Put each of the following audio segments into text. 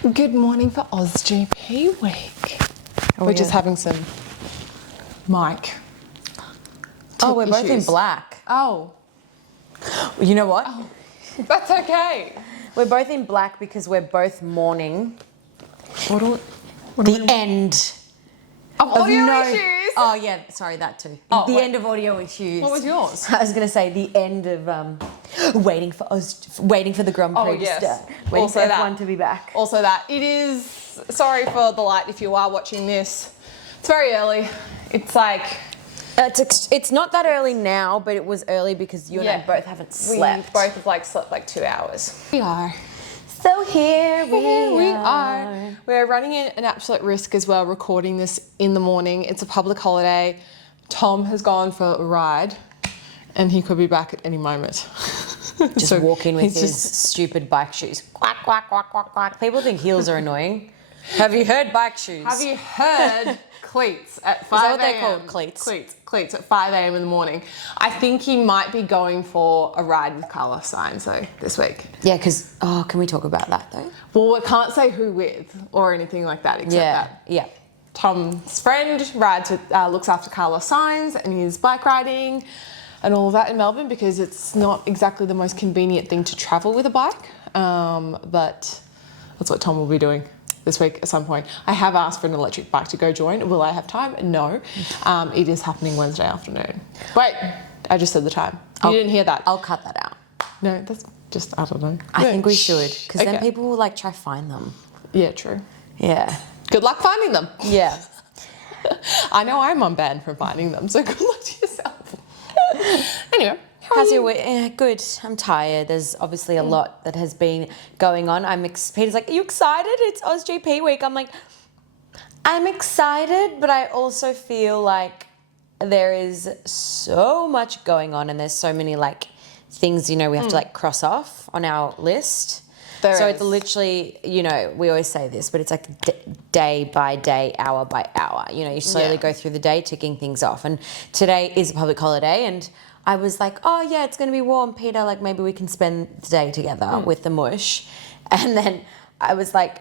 Good morning for AusGP week. We're just having some mic. Oh, we're both in issues. black. Oh, You know what? that's okay. We're both in black because we're both mourning What do the end of audio no- issues? Oh yeah, sorry, that too. Oh, the wait. end of audio issues. What was yours? I was gonna say the end of waiting for the Grand Prix to start. Waiting Also for that. F1 to be back. Also that. It is, sorry for the light if you are watching this. It's very early. It's like... It's not that early now, but it was early because you and I both haven't slept. We both have slept like 2 hours. We are. So here we are. We're running an absolute risk as well, recording this in the morning. It's a public holiday. Tom has gone for a ride and he could be back at any moment. Just walking with his stupid bike shoes. Quack, quack, quack, quack, quack. People think heels are annoying. Have you heard bike shoes? Have you heard cleats at 5 a.m.? Is that what they're called, cleats? Cleats at 5 a.m. in the morning. I think he might be going for a ride with Carlos Sainz though this week. Yeah, because, can we talk about that though? Well, we can't say who with or anything like that except that. Yeah. Tom's friend rides with, looks after Carlos Sainz and he's bike riding and all of that in Melbourne because it's not exactly the most convenient thing to travel with a bike. But that's what Tom will be doing this week at some point. I have asked for an electric bike to go join. Will I have time? No. It is happening Wednesday afternoon. Wait, I just said the time. You didn't hear that. I'll cut that out. No, that's just, I don't know. I think we should, because then Okay. people will like try find them. Yeah, true. Yeah. Good luck finding them. Yeah. I know I'm on ban for finding them, so good luck to yourself. Anyway. How's your week? Yeah, good. I'm tired. There's obviously a lot that has been going on. Peter's like, are you excited? It's AusGP week. I'm like, I'm excited, but I also feel like there is so much going on and there's so many like things, we have to like cross off on our list. It's literally, we always say this, but it's like day by day, hour by hour. You slowly go through the day ticking things off. And today is a public holiday and I was like, oh yeah, it's going to be warm, Peter. Like maybe we can spend the day together with the mush. And then I was like,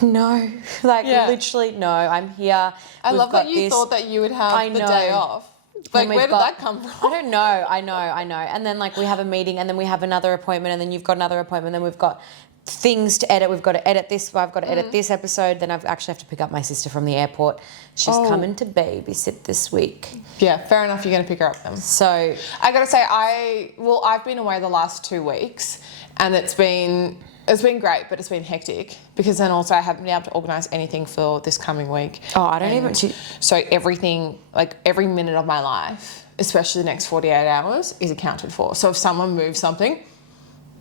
no, literally no, I'm here. I love that you thought that you would have the day off. Like where did that come from? I don't know. I know. And then like we have a meeting and then we have another appointment and then you've got another appointment and then we've got things to edit. We've got to edit this. I've got to edit this episode. Then I've actually have to pick up my sister from the airport. She's coming to babysit this week. Yeah, fair enough. You're going to pick her up then. So I got to say, I've been away the last 2 weeks and it's been great, but it's been hectic because then also I haven't been able to organise anything for this coming week. Oh, I don't even... So everything, like every minute of my life, especially the next 48 hours, is accounted for. So if someone moves something,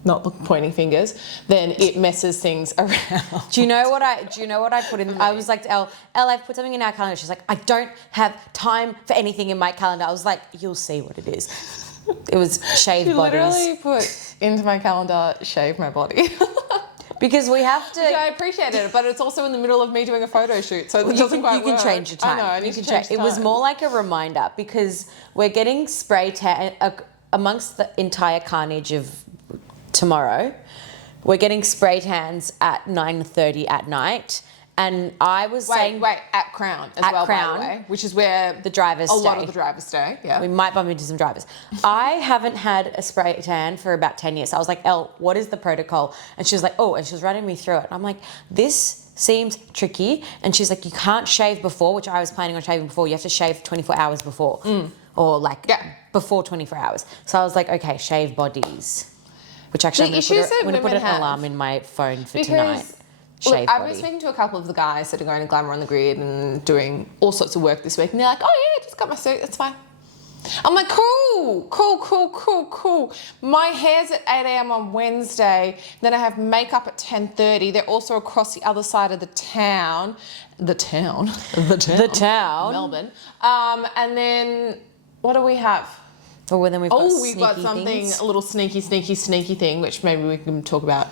not pointing fingers, then it messes things around. Do you know what I put in? I was like to Elle, I've put something in our calendar. She's like, I don't have time for anything in my calendar. I was like, you'll see what it is. It was shaved bodies. You literally put into my calendar, shave my body. Because we have to... Yeah, I appreciate it, but it's also in the middle of me doing a photo shoot, so it doesn't quite work. You can change your time. I know, I need to change time. It was more like a reminder because we're getting spray tan amongst the entire carnage of tomorrow. We're getting spray tans at 9:30 at night. And I was saying... Wait, at Crown as well, by the way, which is where the drivers stay. A lot of the drivers stay, yeah. We might bump into some drivers. I haven't had a spray tan for about 10 years. So I was like, Elle, what is the protocol? And she was like, and she was running me through it. And I'm like, this seems tricky. And she's like, you can't shave before, which I was planning on shaving before. You have to shave 24 hours before. Or before 24 hours. So I was like, okay, shave bodies. Which actually I'm going to put an alarm in my phone for tonight. Look, I've been speaking to a couple of the guys that are going to Glamour on the Grid and doing all sorts of work this week, and they're like, oh yeah, just got my suit, it's fine. I'm like, cool. My hair's at 8 a.m. on Wednesday, then I have makeup at 10:30. They're also across the other side of the town. Melbourne. And then, what do we have? Well, then we've got something, things. a little sneaky thing, which maybe we can talk about.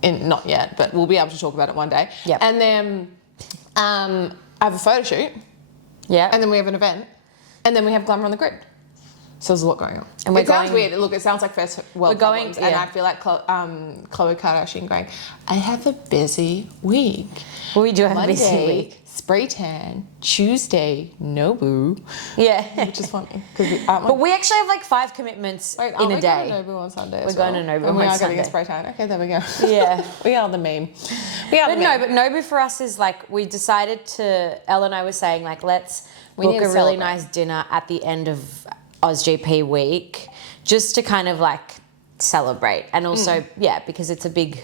Not yet, but we'll be able to talk about it one day. Yep. And then I have a photo shoot. Yeah. And then we have an event. And then we have Glamour on the Grid. So there's a lot going on. And we're it sounds going- weird. Look, it sounds like first world We're going- problems. And yeah. I feel like Khloe Kardashian going, I have a busy week. We do have a Monday, busy week. spray tan. Tuesday, no boo. Yeah. Which is funny. Because But we actually have like 5 commitments in a Going to day. Nobu on Sunday We're as well? going to Nobu And we on are getting a Sunday. spray tan. Okay, there we go. Yeah. We are the meme. We are But the no, meme. but Nobu for us is like, we decided to, Elle and I were saying like, let's We book need a to really celebrate. nice dinner at the end of AusGP week just to kind of like celebrate. And also, yeah, because it's a big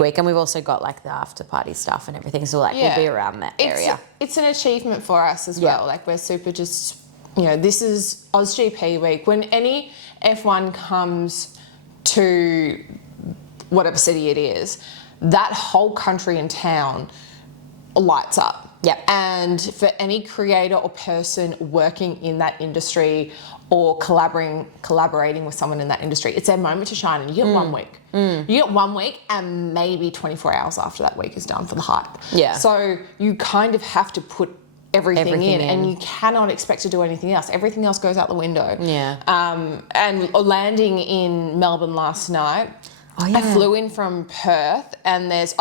week. And we've also got like the after party stuff and everything. So like we'll be around that area. It's an achievement for us as Yeah. well. Like we're super just, this is AusGP week. When any F1 comes to whatever city it is, that whole country and town lights up. Yep. And for any creator or person working in that industry or collaborating with someone in that industry, it's their moment to shine, and you get 1 week. You get 1 week and maybe 24 hours after that week is done for the hype. Yeah. So you kind of have to put everything in, and in. you cannot expect to do anything else. Everything else goes out the window. Yeah. And landing in Melbourne last night, Oh, yeah. I flew in from Perth, and there's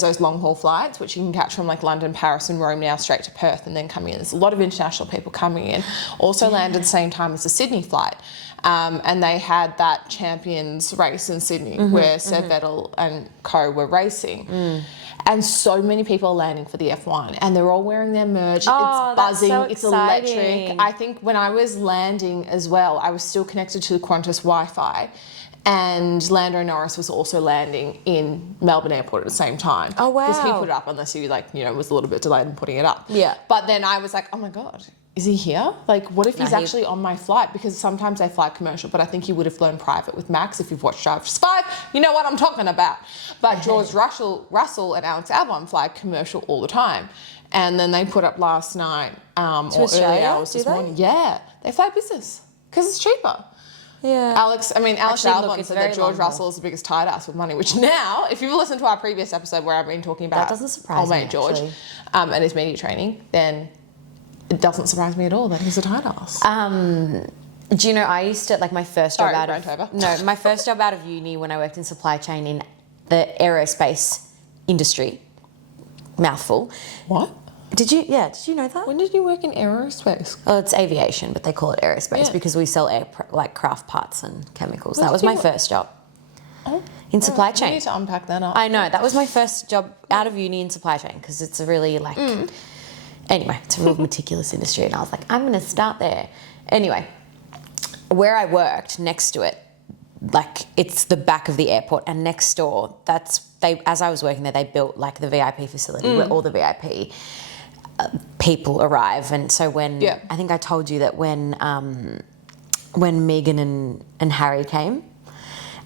those long haul flights which you can catch from like London, Paris and Rome now straight to Perth and then coming in. There's a lot of international people coming in. Also landed the same time as the Sydney flight. And they had that Champions race in Sydney where Seb Vettel and co were racing. And so many people are landing for the F1 and they're all wearing their merch. Oh, it's buzzing, that's so it's exciting. electric. I think when I was landing as well, I was still connected to the Qantas Wi-Fi. And Lando Norris was also landing in Melbourne Airport at the same time. Oh, wow. Because he put it up unless he was a little bit delayed in putting it up. Yeah. But then I was like, oh my God, is he here? Like, what if he's he- actually on my flight? Because sometimes they fly commercial, but I think he would have flown private with Max. If you've watched Drive to Survive, you know what I'm talking about. But George Russell and Alex Albon fly commercial all the time. And then they put up last night or early Australia, hours do this they? morning. Yeah, they fly business because it's cheaper. Yeah. Alex Actually, Albon look, it's said very that George long haul. Russell is the biggest tight ass with money, which now, if you've listened to our previous episode where I've been talking about doesn't surprise old me, mate George actually. And his media training, then it doesn't surprise me at all that he's a tight ass. Do you know, I used to, like my first job Sorry, out of... rant over. No, my first job out of uni when I worked in supply chain in the aerospace industry. Mouthful. What? Did you know that? When did you work in aerospace? Well, it's aviation, but they call it aerospace Yeah. because we sell craft parts and chemicals. What That was did my you- first job Oh, in supply We chain. need to unpack that up. I know, that was my first job out of uni in supply chain because it's a really anyway, it's a real meticulous industry and I was like, I'm going to start there. Anyway, where I worked next to it, like it's the back of the airport and next door, as I was working there, they built like the VIP facility where all the VIP people arrive. And so I think I told you that when Meghan and Harry came,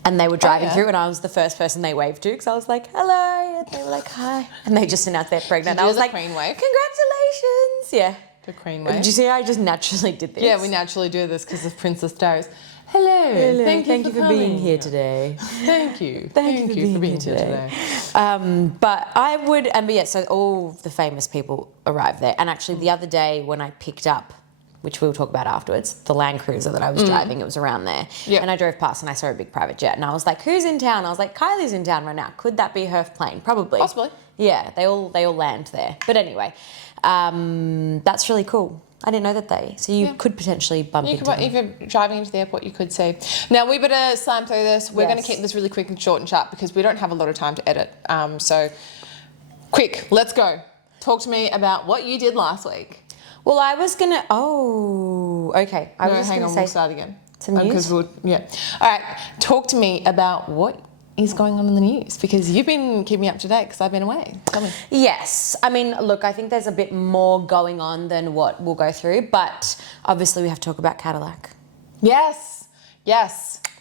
and they were driving through, and I was the first person they waved to because I was like, hello, and they were like, hi. And they just announced they're pregnant. Did you I was do the like, Queen wave? congratulations. Yeah. The Queen Did wave. you see how I just naturally did this? Yeah, we naturally do this because of Princess Diaries. Hello. Hello, Thank you for being coming. here today. Thank you. Thank you for being here today. But I would, so all the famous people arrived there. And actually the other day when I picked up, which we'll talk about afterwards, the Land Cruiser that I was driving, it was around there. Yeah. And I drove past and I saw a big private jet and I was like, who's in town? I was like, Kylie's in town right now. Could that be her plane? Probably. Possibly. Yeah, they all land there. But anyway, that's really cool. I didn't know that so you could potentially bump into them. If you're driving into the airport, you could see. Now, we better slam through this. We're going to Yes. keep this really quick and short and sharp because we don't have a lot of time to edit. So, quick, let's go. Talk to me about what you did last week. Well, I was going to... Oh, okay. I was just hang going on, to we'll say... start again. Some news? All right, talk to me about what is going on in the news because you've been keeping me up to date because I've been away. Tell me. Yes. I mean, look, I think there's a bit more going on than what we'll go through, but obviously we have to talk about Cadillac. Yes.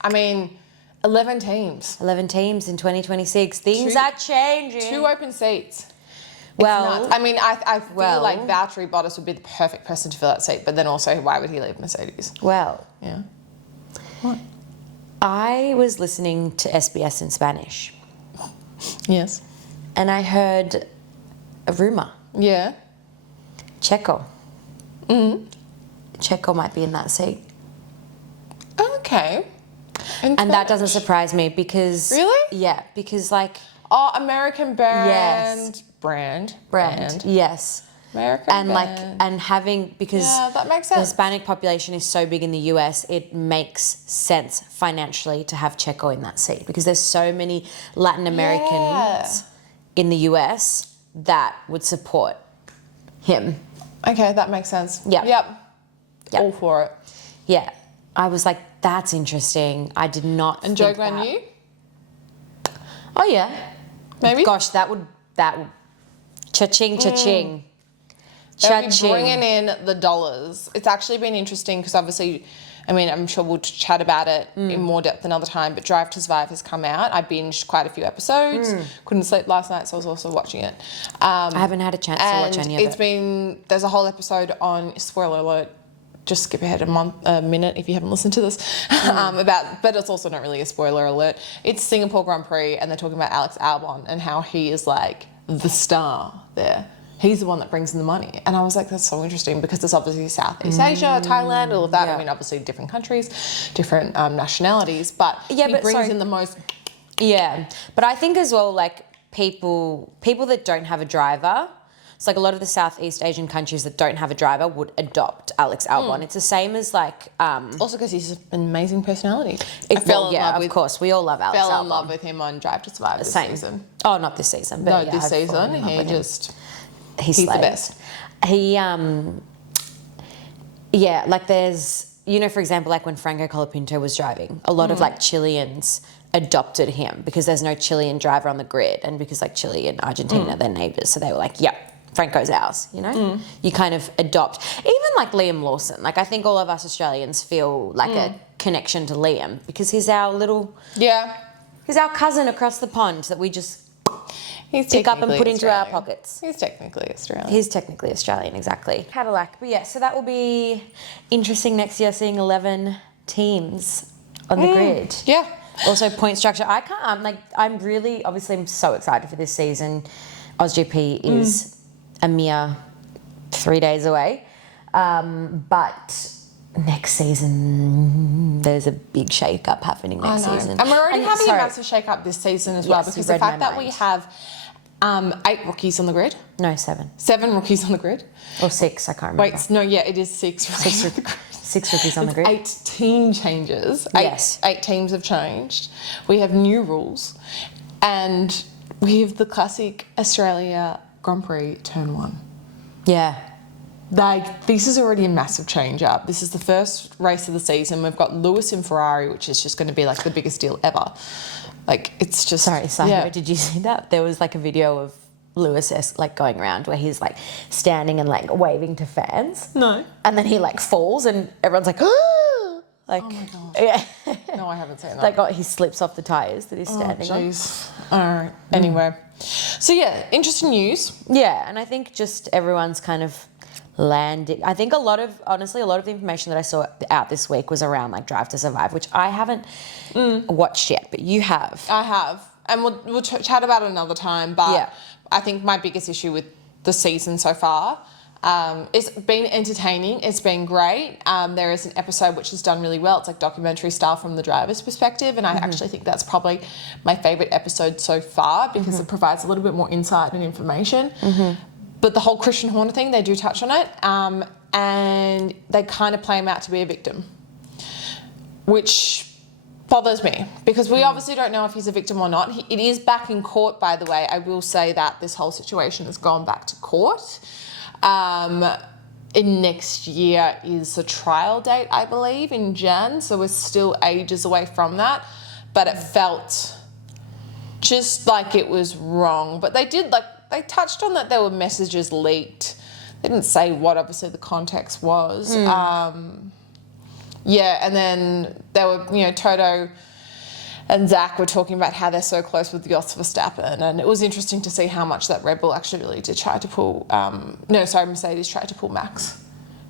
I mean, 11 teams. 11 teams in 2026. Things are changing. 2 open seats. Well, I mean, I feel like Valtteri Bottas would be the perfect person to fill that seat, but then also, why would he leave Mercedes? well, Yeah. What? I was listening to SBS in Spanish Yes. and I heard a rumour. Yeah. Checo Checo might be in that seat. Okay. And that doesn't surprise me because... Really? Yeah, because like... Oh, American brand. Yes. Brand. Yes. American and brand. and having, because that makes the sense. Hispanic population is so big in the US, it makes sense financially to have Checo in that seat because there's so many Latin Americans in the US that would support him. Okay, that makes sense. Yeah. Yep. Yep. All for it. Yeah. I was like, that's interesting. I did not And think Joe Guan that. Yu? Oh yeah. Maybe? Gosh, that would cha-ching, cha-ching. They'll be bringing in the dollars. It's actually been interesting because obviously, I mean, I'm sure we'll chat about it in more depth another time, but Drive to Survive has come out. I binged quite a few episodes. Couldn't sleep last night, so I was also watching it. I haven't had a chance to watch any of it. There's a whole episode on, spoiler alert, just skip ahead a minute if you haven't listened to this, but it's also not really a spoiler alert. It's Singapore Grand Prix and they're talking about Alex Albon and how he is like the star there. He's the one that brings in the money. And I was like, that's so interesting because there's obviously Southeast Asia, Thailand, all of that. Yeah. I mean, obviously different countries, different nationalities, but he brings in the most. Yeah, but I think as well, like people that don't have a driver, it's like a lot of the Southeast Asian countries that don't have a driver would adopt Alex Albon. It's the same as like... also because he's an amazing personality. Of course, we all love Alex Albon. Fell in love with him on Drive to Survive this season. Oh, not this season, but no, this season he just... He's the best. He, like there's, for example, like when Franco Colapinto was driving, a lot of like Chileans adopted him because there's no Chilean driver on the grid and because like Chile and Argentina, they're neighbours. So they were like, Franco's ours, You kind of adopt. Even like Liam Lawson. Like I think all of us Australians feel like a connection to Liam because he's our little... Yeah. He's our cousin across the pond that we just... pick up and put into our pockets. He's technically Australian. He's technically Australian, exactly. Cadillac. But yeah, so that will be interesting next year, seeing 11 teams on the grid. Yeah. Also point structure. I'm so excited for this season. AusGP is a mere 3 days away. But next season, there's a big shake-up happening next season. And we're already having a massive shake-up this season as well because the fact that we have 8 rookies on the grid. No, 7. 7 rookies on the grid. Or 6, I can't remember. It is 6 rookies on the grid. 6 rookies on the grid. 8 team changes. Yes. 8 teams have changed. We have new rules. And we have the classic Australia Grand Prix Turn 1. Yeah. Like, this is already a massive change up. This is the first race of the season. We've got Lewis in Ferrari, which is just going to be like the biggest deal ever. Like, it's just... Sorry, side note, did you see that? There was like a video of Lewis like going around where he's like standing and like waving to fans. No. And then he like falls and everyone's like, oh! Like, oh my God. Yeah. No, I haven't seen that. Like, he slips off the tyres that he's standing on. All right. Anyway. So, yeah, interesting news. Yeah, and I think just everyone's kind of landing. I think a lot of the information that I saw out this week was around like Drive to Survive, which I haven't watched yet, but you have. I have. And we'll chat about it another time, but I think my biggest issue with the season so far, it's been entertaining, it's been great. There is an episode which is done really well. It's like documentary style from the driver's perspective, and I actually think that's probably my favourite episode so far because it provides a little bit more insight and information. But the whole Christian Horner thing, they do touch on it, and they kind of play him out to be a victim, which bothers me because we obviously don't know if he's a victim or not. It is back in court, by the way. I will say that this whole situation has gone back to court. In next year is the trial date, I believe, in Jan, so we're still ages away from that. But it felt just like it was wrong. But they touched on that there were messages leaked. They didn't say what obviously the context was. And then there were, Toto and Zach were talking about how they're so close with Jos Verstappen, and it was interesting to see how much that Red Bull actually really did try to pull, Mercedes tried to pull Max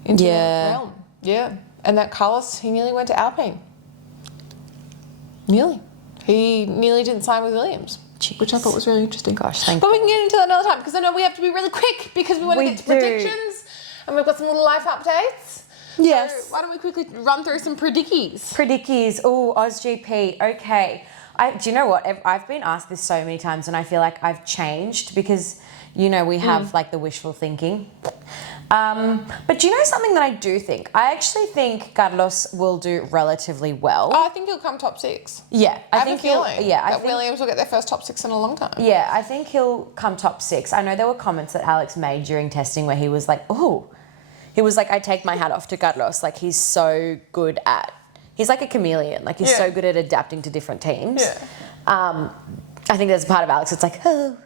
into the realm. Yeah, and that Carlos, he nearly went to Alpine. Nearly. He nearly didn't sign with Williams. Jeez. Which I thought was really interesting. Gosh, thank But you. we can get into that another time because I know we have to be really quick because we want to get to predictions and we've got some little life updates. Yes. So why don't we quickly run through some predickies? Predickies. Oh, AusGP. Okay. Do you know what? I've been asked this so many times and I feel like I've changed because, you know, we have like the wishful thinking. But do you know something that I do think? I actually think Carlos will do relatively well. I think he'll come top 6. Yeah. I have a feeling I that think Williams will get their first top 6 in a long time. Yeah, I think he'll come top 6. I know there were comments that Alex made during testing where he was like, I take my hat off to Carlos. Like, he's so good at, he's like a chameleon. Like, he's so good at adapting to different teams. Yeah. I think there's a part of Alex that's like, oh.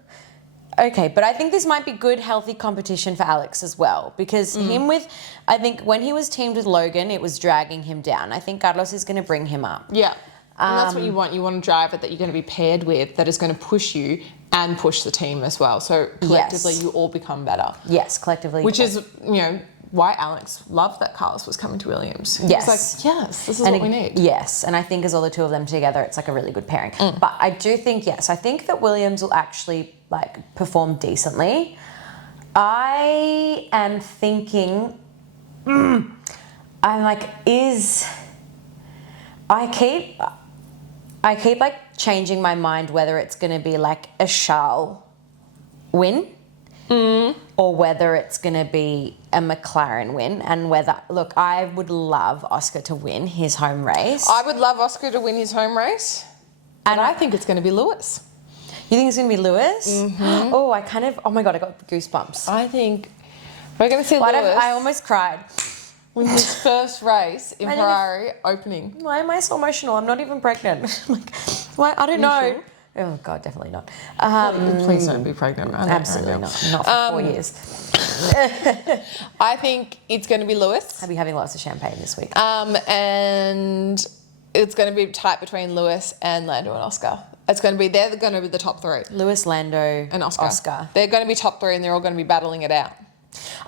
Okay, but I think this might be good, healthy competition for Alex as well because I think when he was teamed with Logan, it was dragging him down. I think Carlos is going to bring him up. Yeah. And that's what you want. You want a driver that you're going to be paired with that is going to push you and push the team as well. So collectively, you all become better. Yes, collectively. Which is, you know, why Alex loved that Carlos was coming to Williams. Yes. It's like, yes, this is what we need. Yes, and I think as all the two of them together, it's like a really good pairing. But I do think, I think that Williams will actually like perform decently. I am thinking, I'm like, I keep like changing my mind whether it's going to be like a Charles win or whether it's going to be a McLaren win and whether, look, I would love Oscar to win his home race. I would love Oscar to win his home race. And I think it's going to be Lewis. You think it's going to be Lewis? Mm-hmm. Oh my God, I got goosebumps. I think we're going to see Lewis. I almost cried. Win his first race in Ferrari opening. Why am I so emotional? I'm not even pregnant. Like, why? I don't know. Sure? Oh God, definitely not. Please don't be pregnant. Absolutely not. Not for 4 years. I think it's going to be Lewis. I'll be having lots of champagne this week. And it's going to be tight between Lewis and Lando and Oscar. They're going to be the top 3. Lewis, Lando, and Oscar. They're going to be top 3 and they're all going to be battling it out.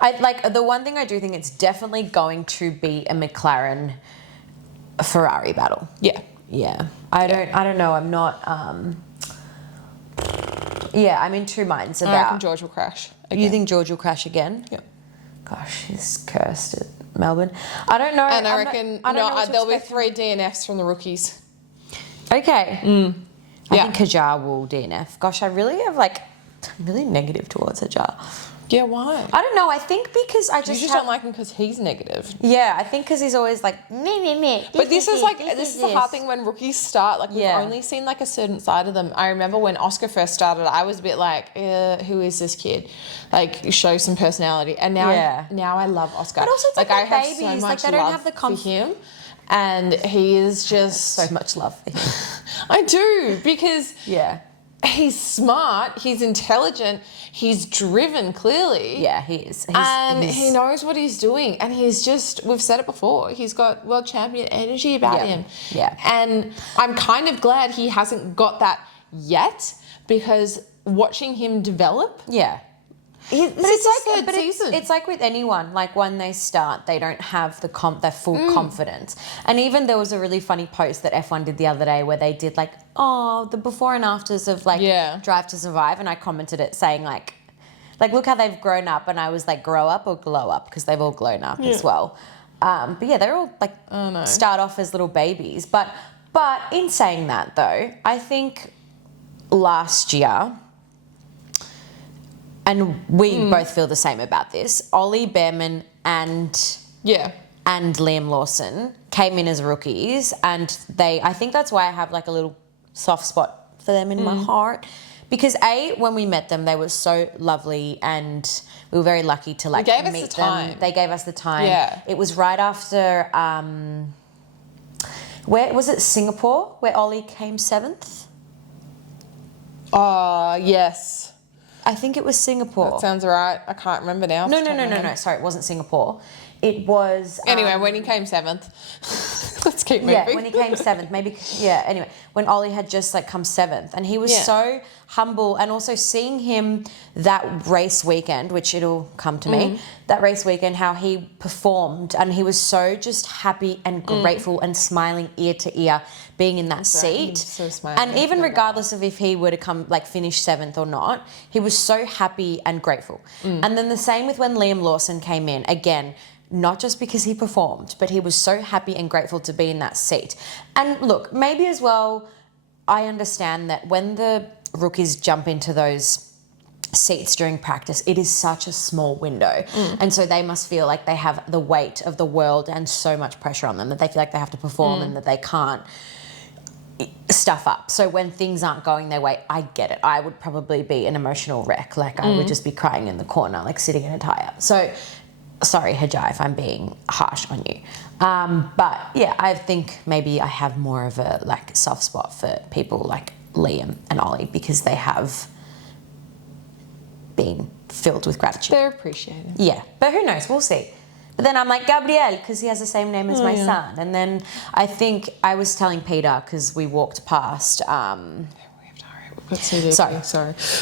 The one thing I do think it's definitely going to be a McLaren Ferrari battle. Yeah. Yeah. I don't know. I'm not I'm in two minds about. I reckon George will crash again. You think George will crash again? Yeah. Gosh, he's cursed at Melbourne. I don't know. And I reckon there'll be 3 DNFs from the rookies. Okay. I think Kajar will DNF. Gosh, I'm really negative towards Kajar. Yeah, why? I don't know. I think because I just don't like him because he's negative. Yeah, I think because he's always like, meh. But this is the hard thing when rookies start. Like, we've only seen like a certain side of them. I remember when Oscar first started, I was a bit like, who is this kid? Like, show some personality. And now, I love Oscar. But also, it's like I have babies. so much like, they don't love have the for him. And he is just so much love for him. I do, because he's smart, he's intelligent, he's driven clearly. Yeah, he is. He knows what he's doing. And he's just, we've said it before, he's got world champion energy about him. Yeah. And I'm kind of glad he hasn't got that yet, because watching him develop. Yeah. It's like with anyone, like when they start, they don't have their full confidence. And even there was a really funny post that F1 did the other day where they did like, the before and afters of like Drive to Survive, and I commented it saying like look how they've grown up, and I was like, grow up or glow up, because they've all grown up as well. But yeah, they're all like start off as little babies. But in saying that though, I think last year, and we both feel the same about this, Ollie Behrman and Liam Lawson came in as rookies, and I think that's why I have like a little soft spot for them in my heart, because when we met them, they were so lovely, and we were very lucky to like meet them. They gave us the time. Yeah. It was right after where was it, Singapore, where Ollie came 7th? Yes. I think it was Singapore. That sounds right. I can't remember now. No. Sorry, it wasn't Singapore. It was... Anyway, when he came 7th. Let's keep moving. Yeah, when he came 7th. Maybe... Yeah, anyway. When Ollie had just like come 7th. And he was so humble. And also seeing him that race weekend, which it'll come to me, that race weekend, how he performed. And he was so just happy and grateful and smiling ear to ear being in that seat. So smiling. And even regardless of if he were to come like finish 7th or not, he was so happy and grateful. And then the same with when Liam Lawson came in. Again, not just because he performed, but he was so happy and grateful to be in that seat. And look, maybe as well, I understand that when the rookies jump into those seats during practice, it is such a small window. And so they must feel like they have the weight of the world and so much pressure on them that they feel like they have to perform and that they can't stuff up. So when things aren't going their way, I get it. I would probably be an emotional wreck. Like I would just be crying in the corner, like sitting in a tire. So sorry, Hajai, if I'm being harsh on you. But yeah, I think maybe I have more of a like soft spot for people like Liam and Ollie because they have been filled with gratitude. They're appreciated. Yeah, but who knows? We'll see. But then I'm like, Gabriel, because he has the same name as my son. And then I think I was telling Peter, because we walked past... Sorry.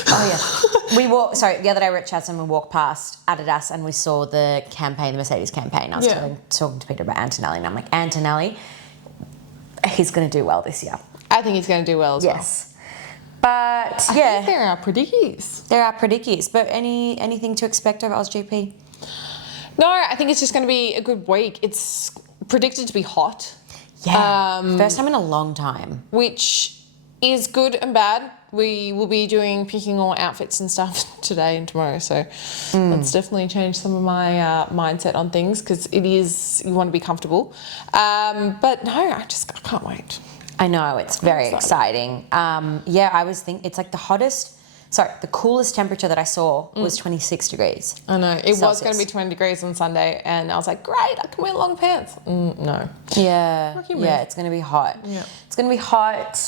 Oh, yeah. The other day we were at Chatham and we walked past Adidas and we saw the campaign, the Mercedes campaign. I was talking to Peter about Antonelli and I'm like, Antonelli, he's going to do well this year. I think he's going to do well as well. Yes. But, I think there are predickies. There are predickies. But anything to expect over AusGP? No, I think it's just going to be a good week. It's predicted to be hot. Yeah. First time in a long time. Which is good and bad. We will be picking all outfits and stuff today and tomorrow. So that's definitely changed some of my mindset on things because you want to be comfortable. But no, I can't wait. I know, it's very exciting. I was thinking, it's like the coolest temperature that I saw was 26 degrees. I know. It was going to be 20 degrees on Sunday and I was like, great, I can wear long pants. No. Yeah. It's going to be hot. Yeah. It's going to be hot.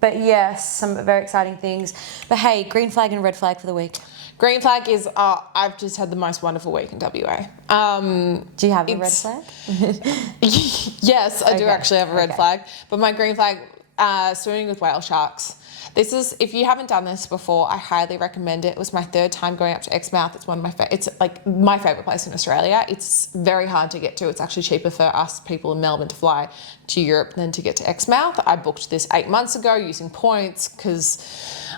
But yes, some very exciting things. But hey, green flag and red flag for the week. Green flag is, I've just had the most wonderful week in WA. Do you have a red flag? Yes, I do actually have a red flag. But my green flag, swimming with whale sharks. This is, if you haven't done this before, I highly recommend it. It was my third time going up to Exmouth. It's one of it's like my favourite place in Australia. It's very hard to get to. It's actually cheaper for us people in Melbourne to fly to Europe than to get to Exmouth. I booked this 8 months ago using points because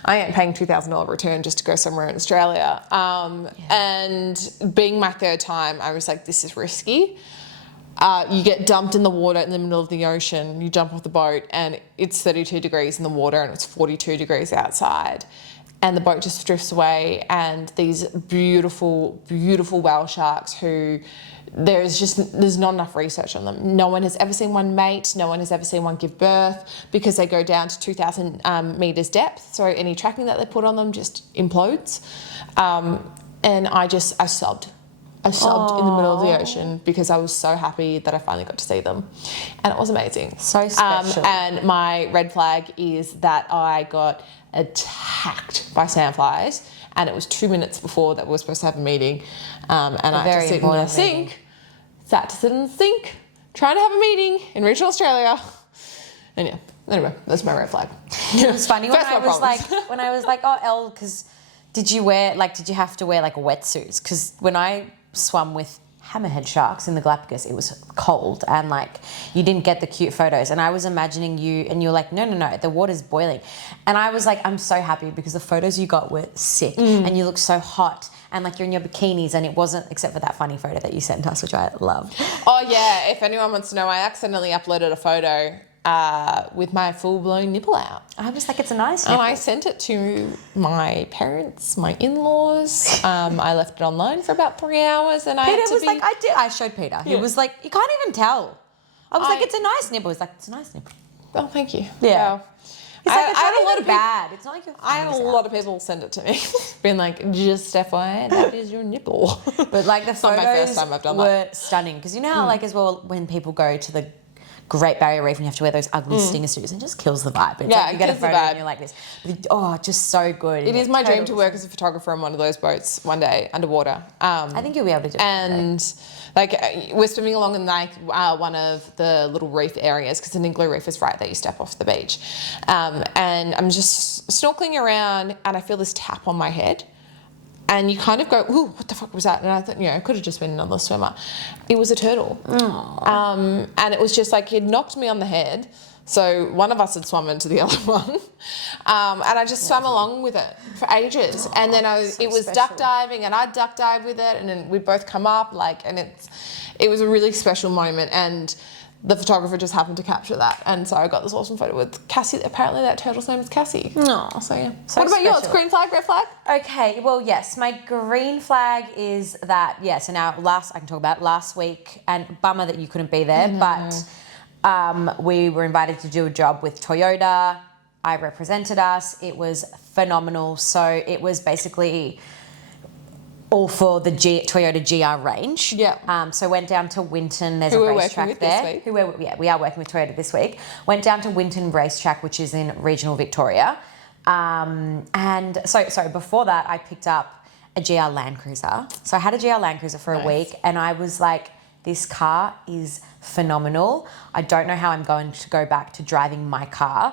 I ain't paying $2,000 return just to go somewhere in Australia. And being my third time, I was like, this is risky. You get dumped in the water in the middle of the ocean. You jump off the boat and it's 32 degrees in the water and it's 42 degrees outside. And the boat just drifts away and these beautiful, beautiful whale sharks who there's not enough research on them. No one has ever seen one mate. No one has ever seen one give birth because they go down to 2,000 metres depth. So any tracking that they put on them just implodes. And I sobbed. I sobbed in the middle of the ocean because I was so happy that I finally got to see them. And it was amazing. So special. And my red flag is that I got attacked by sandflies and it was 2 minutes before that we were supposed to have a meeting. And I had to sit in the sink, trying to have a meeting in regional Australia. And yeah, anyway, that's my red flag. It was funny when I was like, oh, Elle, because did you have to wear like wetsuits? Because when I swam with hammerhead sharks in the Galapagos, it was cold and like you didn't get the cute photos and I was imagining you and you're like, no, the water's boiling. And I was like, I'm so happy because the photos you got were sick and you look so hot and like you're in your bikinis and it wasn't, except for that funny photo that you sent us, which I loved. Oh yeah, if anyone wants to know, I accidentally uploaded a photo with my full-blown nipple out. I was like, it's a nice nipple. And I sent it to my parents, my in-laws. I left it online for about 3 hours and I showed Peter. He was like, you can't even tell. I was like, it's a nice nipple. He's like, it's a nice nipple. Oh, thank you. Yeah. Wow. It's like, it's not even bad. It's not like your I had a lot of people send it to me, being like, just FYI, that is your nipple. But like the photos not my first time I've done were stunning. Because you know how like as well when people go to the Great Barrier Reef and you have to wear those ugly stinger suits and it just kills the vibe. It's like you get a photo and you're like this. Oh, just so good. It is my dream to work as a photographer on one of those boats one day underwater. I think you'll be able to do it. And like we're swimming along in like one of the little reef areas because the Niggler Reef is right there. You step off the beach. And I'm just snorkeling around and I feel this tap on my head. And you kind of go, ooh, what the fuck was that? And I thought, it could have just been another swimmer. It was a turtle. And it was just like, it knocked me on the head. So one of us had swum into the other one, and I just swam along with it for ages. And then it was duck diving, and I'd duck dive with it, and then we'd both come up and it was a really special moment. And the photographer just happened to capture that, and so I got this awesome photo with Cassie. Apparently, that turtle's name is Cassie. No, so yeah. So what about yours? Green flag, red flag? Okay, well, yes, my green flag is that, so now I can talk about last week, and bummer that you couldn't be there, but we were invited to do a job with Toyota. I represented us. It was phenomenal. So it was basically all for the Toyota GR range. Yeah. So went down to Winton. There's a racetrack there. We are working with Toyota this week. Went down to Winton Racetrack, which is in regional Victoria. And so before that, I picked up a GR Land Cruiser. So I had a GR Land Cruiser for a week, and I was like, this car is phenomenal. I don't know how I'm going to go back to driving my car.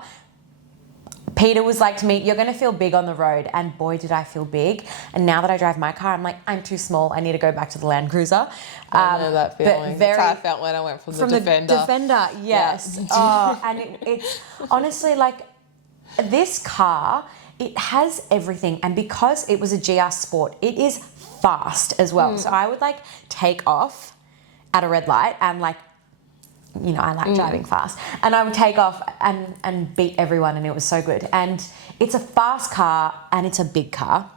Peter was like to me, you're going to feel big on the road. And boy, did I feel big. And now that I drive my car, I'm like, I'm too small. I need to go back to the Land Cruiser. I know that feeling. That's how I felt when I went from the Defender. The Defender, yes. And it's honestly like this car, it has everything. And because it was a GR Sport, it is fast as well. So I would take off at a red light and I like driving fast, and I would take off and beat everyone, and it was so good. And it's a fast car and it's a big car.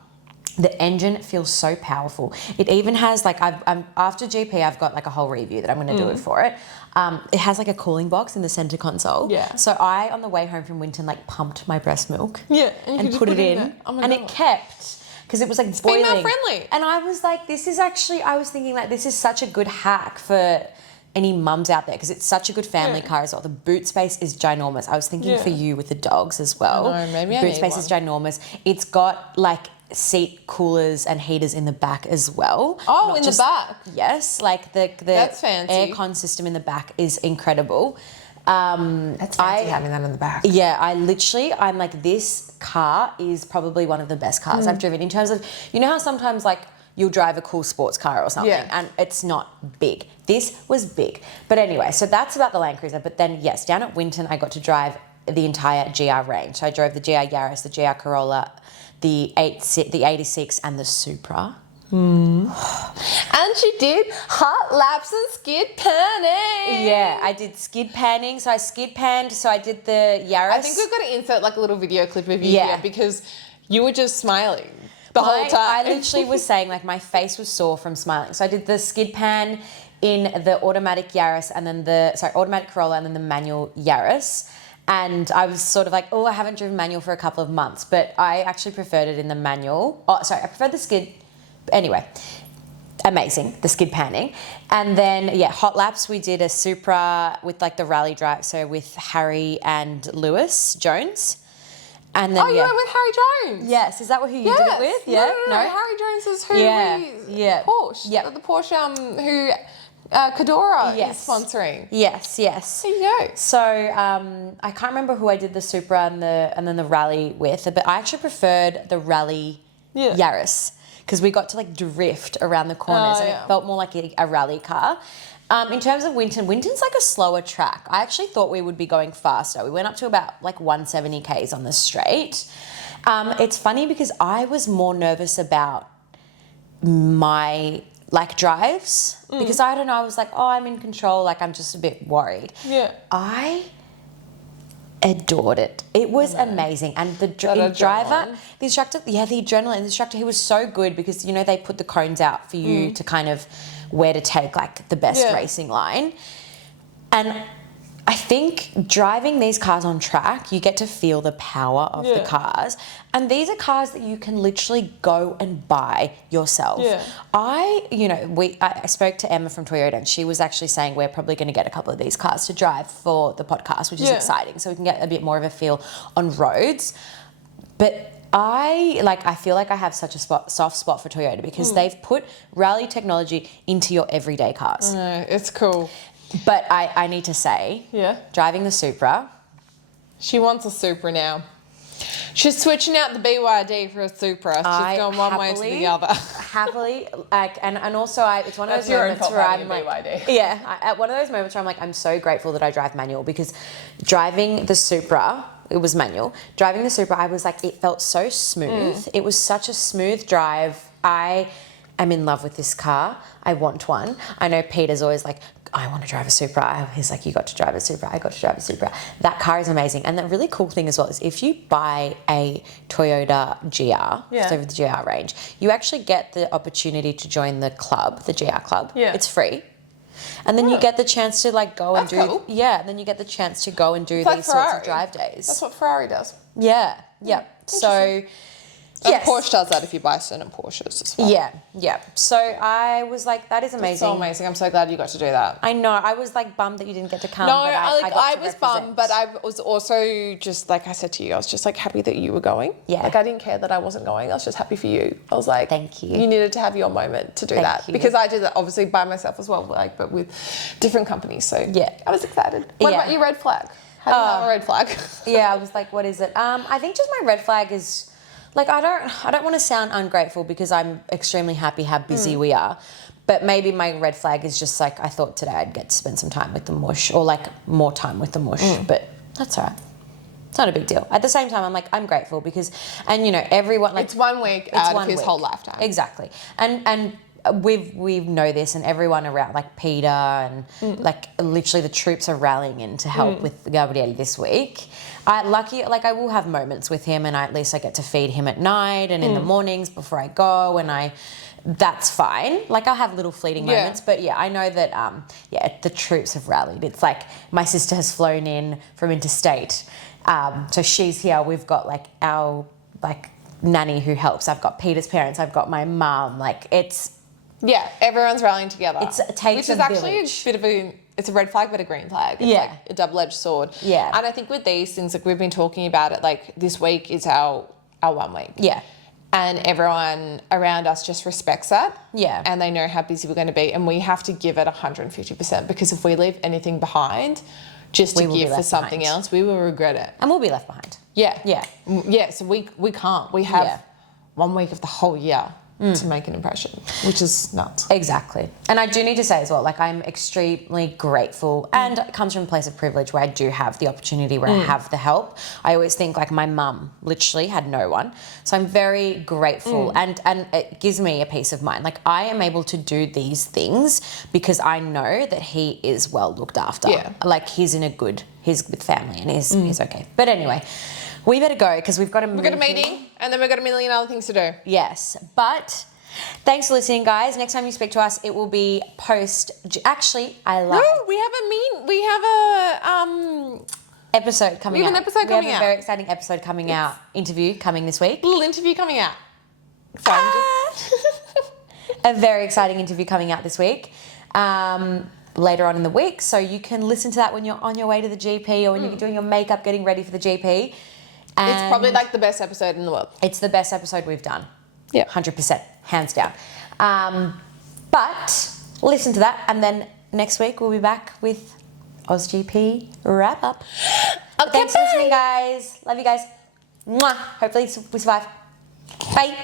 The engine feels so powerful. It even has I'm after GP, I've got a whole review that I'm going to do it for it. It has a cooling box in the center console. Yeah. So I, on the way home from Winton, pumped my breast milk. Yeah. And put it in, and it kept. Because it was boiling. Female friendly. And I was like, I was thinking this is such a good hack for any mums out there, because it's such a good family car as well. The boot space is ginormous. I was thinking for you with the dogs as well. I know, maybe the boot space is ginormous. It's got seat coolers and heaters in the back as well. Oh, in the back? Yes, the That's fancy. aircon system in the back is incredible. That's fancy having that in the back. Yeah, I'm like, this car is probably one of the best cars I've driven, in terms of, you know how sometimes you'll drive a cool sports car or something and it's not big. This was big. But anyway, so that's about the Land Cruiser. But then, yes, down at Winton, I got to drive the entire GR range. So I drove the GR Yaris, the GR Corolla, the 86 and the Supra. And she did hot laps and skid panning. Yeah, I did skid panning. So I skid panned. So I did the Yaris. I think we've got to insert a little video clip of you here, because you were just smiling the whole time. I literally was saying my face was sore from smiling. So I did the skid pan in the automatic Yaris, and then automatic Corolla, and then the manual Yaris. And I was sort of I haven't driven manual for a couple of months, but I actually preferred it in the manual. I preferred the skid. Anyway, amazing, the skid panning. And then, hot laps, we did a Supra with the rally drive, so with Harry and Lewis Jones. And then, you went with Harry Jones? Yes, is that who you did it with? Yeah. No. Harry Jones is who Porsche. Yeah. The Porsche who Cadora is sponsoring. Yes. There you go. So I can't remember who I did the Supra and then the rally with, but I actually preferred the rally Yaris, because we got to drift around the corners and it felt more like a rally car. In terms of Winton's a slower track. I actually thought we would be going faster. We went up to about 170 Ks on the straight. It's funny because I was more nervous about my drives, because I don't know, I was I'm in control, I'm just a bit worried. Yeah. I adored it. It was amazing. And the driver, the instructor, the adrenaline, the instructor, he was so good, because they put the cones out for you to kind of where to take the best racing line. And I think driving these cars on track, you get to feel the power of the cars. And these are cars that you can literally go and buy yourself. Yeah. I spoke to Emma from Toyota, and she was actually saying we're probably going to get a couple of these cars to drive for the podcast, which is exciting. So we can get a bit more of a feel on roads. But I feel I have such a soft spot for Toyota, because they've put rally technology into your everyday cars. It's cool. But I need to say, driving the Supra. She wants a Supra now. She's switching out the BYD for a Supra. She's going one way to the other. happily, like, and also it's one of That's those your own moments fault where having I'm a like, BYD. at one of those moments where I'm like, I'm so grateful that I drive manual, because driving the Supra, it was manual. Driving the Supra, I was like, it felt so smooth. It was such a smooth drive. I am in love with this car. I want one. I know Peter's always like, I want to drive a Supra. He's like, you got to drive a Supra. I got to drive a Supra. That car is amazing. And the really cool thing as well is if you buy a Toyota GR, just over the GR range, you actually get the opportunity to join the club, the GR club. Yeah. It's free. And then you get the chance to like go and That's cool. and then you get the chance to go and do It's like these sorts of Ferrari. drive days. That's what Ferrari does. Yeah. So, And Porsche does that if you buy certain Porsches as well. Yeah. So I was like, that is amazing. It's so amazing. I'm so glad you got to do that. I know. I was like bummed that you didn't get to come. No, but I got to was represent. bummed, but I was also just like I said to you, I was just like happy that you were going. Yeah. Like I didn't care that I wasn't going. I was just happy for you. I was like, Thank you. You needed to have your moment to do Thank that you. because I did that obviously by myself as well, like but with different companies. So Yeah. I was excited. What about your red flag? How do you have a red flag? Yeah, I was like, what is it? I think just my red flag is, like, I don't want to sound ungrateful because I'm extremely happy how busy we are. But maybe my red flag is just like, I thought today I'd get to spend some time with the mush, or like more time with the mush. But that's all right. It's not a big deal. At the same time, I'm like, I'm grateful because, and you know, everyone, like, It's 1 week out of his whole lifetime. Exactly. And we know this, and everyone around, like Peter and like literally the troops are rallying in to help with Gabriel this week. I will have moments with him, and at least I get to feed him at night and in the mornings before I go, and that's fine. Like I'll have little fleeting moments, but yeah, I know that the troops have rallied. It's like my sister has flown in from interstate, so she's here. We've got like our like nanny who helps. I've got Peter's parents. I've got my mum. Like everyone's rallying together. It takes which is a actually village. a bit of it's a red flag but a green flag. It's like a double-edged sword. Yeah. And I think with these things, like we've been talking about it, like this week is our 1 week. Yeah. And everyone around us just respects that. Yeah. And they know how busy we're going to be. And we have to give it 150% because if we leave anything behind just to give for something else, we will regret it. And we'll be left behind. Yeah. Yeah. Yeah, so we can't. We have 1 week of the whole year to make an impression, which is nuts. Exactly. And I do need to say as well, like I'm extremely grateful, and it comes from a place of privilege where I do have the opportunity, where I have the help. I always think like my mum literally had no one. So I'm very grateful and it gives me a peace of mind. Like I am able to do these things because I know that he is well looked after. Yeah. Like he's with family and he's okay. But anyway, we better go because we've got a meeting and then we've got a million other things to do. Yes, but thanks for listening, guys. Next time you speak to us, it will be post. Actually, I love. No, we have a episode coming out. We have an episode coming We have out. a very exciting episode coming out. Interview coming this week. little interview coming out. Sorry, A very exciting interview coming out this week. Later on in the week, so you can listen to that when you're on your way to the GP or when you're doing your makeup, getting ready for the GP. it's probably like the best episode in the world. It's the best episode we've done. Yeah. 100%, hands down. But listen to that, and then next week we'll be back with AusGP wrap up. Okay, Thanks for listening, guys. Love you guys. Mwah. Hopefully we survive. Bye.